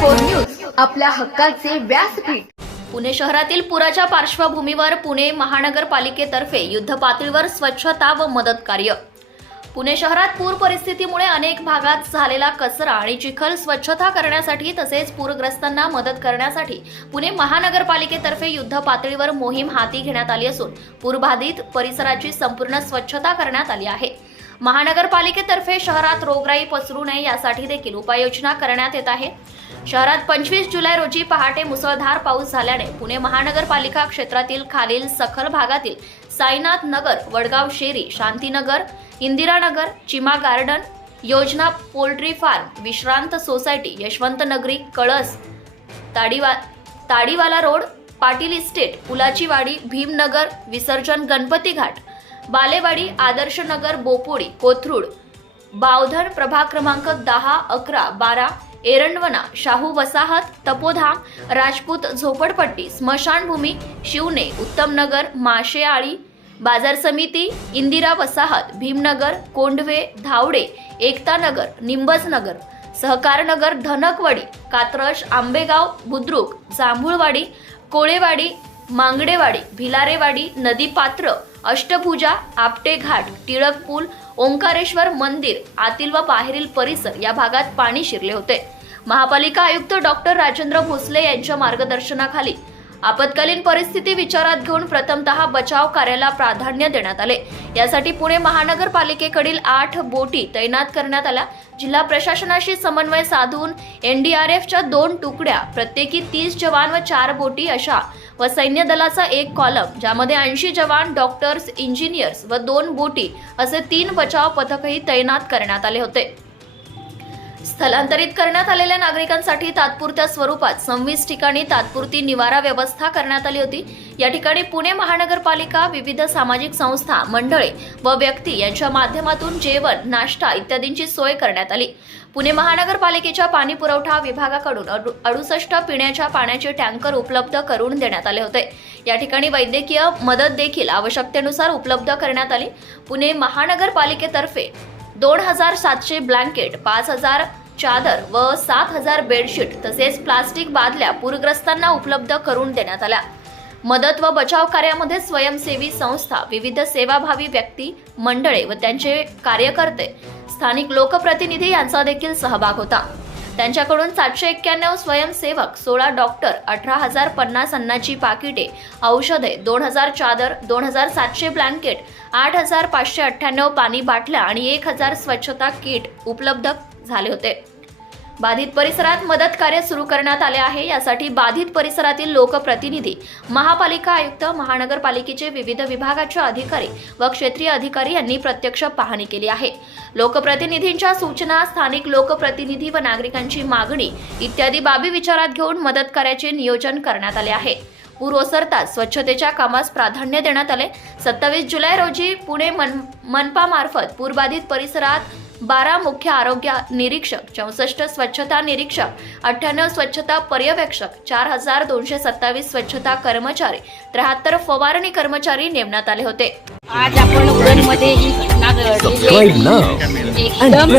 Four news आपल्या हक्काचे व्यासपीठ. पुणे शहरातील पुराच्या पार्श्वभूमीवर पुणे महानगरपालिकेतर्फे युद्ध पातळीवर स्वच्छता व मदत कार्य. पुणे शहरात पूर परिस्थितीमुळे अनेक भागात झालेला कचरा आणि चिखल स्वच्छता करण्यासाठी तसेच पूरग्रस्तांना मदत करण्यासाठी पुणे महानगरपालिकेतर्फे युद्ध पातळीवर मोहीम हाती घेण्यात आली असून पूरबाधित परिसराची संपूर्ण स्वच्छता करण्यात आली आहे. महानगरपालिकेतर्फे शहरात रोगराई पसरू नये यासाठी देखील उपाययोजना करण्यात येत आहे. शहरात पंचवीस जुलै रोजी पहाटे मुसळधार पाऊस झाल्याने पुणे महानगरपालिका क्षेत्रातील खालील सखल भागातील साईनाथ नगर वडगाव शेरी शांतीनगर इंदिरानगर चिमा गार्डन योजना poultry farm Vishrant society Yashwant Nagari Kalas ताडीवा Tadiwala road Patil estate Pulachiwadi Bhimnagar विसर्जन गणपती घाट बालेवाडी आदर्शनगर बोपोडी कोथरूड बावधन प्रभाग क्रमांक दहा अकरा बारा एरंडवना शाहू वसाहत तपोधाम राजपूत झोपडपट्टी स्मशानभूमी शिवने उत्तमनगर माशेआळी बाजार समिती इंदिरा वसाहत भीमनगर कोंढवे धावडे एकतानगर निंबजनगर सहकारनगर धनकवाडी कात्रश आंबेगाव बुद्रुक जांभूळवाडी कोळेवाडी मांगडेवाडी भिलारेवाडी नदीपात्र अष्टभुजा आपटे घाट टिळक पूल ओंकारेश्वर मंदिर आतील व बाहेरील परिसर या भागात पाणी शिरले होते. महापालिका आयुक्त डॉक्टर राजेंद्र भोसले यांच्या मार्गदर्शनाखाली आपत्कालीन परिस्थिती विचारात घेऊन प्रथमतः बचाव कार्याला प्राधान्य देण्यात आले. यासाठी पुणे महानगरपालिकेकडील आठ बोटी तैनात करण्यात आल्या. जिल्हा प्रशासनाशी समन्वय साधून एनडीआरएफच्या दोन तुकड्या प्रत्येकी तीस जवान व चार बोटी अशा व सैन्य दलाचा एक कॉलम ज्यामध्ये ऐंशी जवान डॉक्टर्स इंजिनियर्स व दोन बोटी असे तीन बचाव पथकही तैनात करण्यात आले होते. स्थलांतरित करण्यात आलेल्या नागरिकांसाठी तात्पुरत्या स्वरूपात सव्वीस ठिकाणी तात्पुरती निवारा व्यवस्था करण्यात आली होती. या ठिकाणी पुणे महानगरपालिका विविध सामाजिक संस्था मंडळे व व्यक्ती यांच्या माध्यमातून जेवण नाश्ता इत्यादींची सोय करण्यात आली. पुणे महानगरपालिकेच्या पाणी पुरवठा विभागाकडून अडु- अडुसष्ट पिण्याच्या पाण्याचे टँकर उपलब्ध करून देण्यात आले होते. या ठिकाणी वैद्यकीय मदत देखील आवश्यकतेनुसार उपलब्ध करण्यात आली. पुणे महानगरपालिकेतर्फे दोन हजार सातशे ब्लँकेट पाच हजार चादर व सात हजार बेडशीट तसेच प्लास्टिक बादल्या पूरग्रस्तांना उपलब्ध करून देण्यात आल्या. मदत व बचाव कार्यामध्ये स्वयंसेवी संस्था विविध सेवाभावी व्यक्ती मंडळे व त्यांचे कार्यकर्ते स्थानिक लोकप्रतिनिधी यांचा देखील सहभाग होता. त्यांच्याकडून सातशे एक्क्याण्णव स्वयंसेवक सोळा डॉक्टर अठरा हजार पन्नास अन्नाची पाकिटे औषधे दोन हजार चादर दोन हजार सातशे ब्लँकेट आठ हजार पाचशे अठ्ठ्याण्णव पाणी बाटल्या आणि एक हजार स्वच्छता किट उपलब्ध झाले होते. बाधित परिसरात मदत कार्य सुरू करण्यात आले आहे. यासाठी बाधित परिसरातील लोकप्रतिनिधी महापालिका आयुक्त महानगरपालिकेचे विविध विभागाचे अधिकारी व क्षेत्रीय अधिकारी यांनी प्रत्यक्ष पाहणी केली आहे. लोकप्रतिनिधींच्या सूचना स्थानिक लोकप्रतिनिधी व नागरिकांची मागणी इत्यादी बाबी विचारात घेऊन मदत कार्याचे नियोजन करण्यात आले आहे. पूर ओसरताच स्वच्छतेच्या कामास प्राधान्य देण्यात आले. सत्तावीस जुलै रोजी पुणे मन मनपामार्फत पूरबाधित परिसरात बारा मुख्य आरोग्य निरीक्षक चौसष्ट स्वच्छता निरीक्षक अठ्ठ्याण्णव स्वच्छता पर्यवेक्षक चार हजार दोनशे सत्तावीस स्वच्छता कर्मचारी त्र्याहत्तर फवारणी कर्मचारी नेमण्यात आले होते. आज आपण एकदम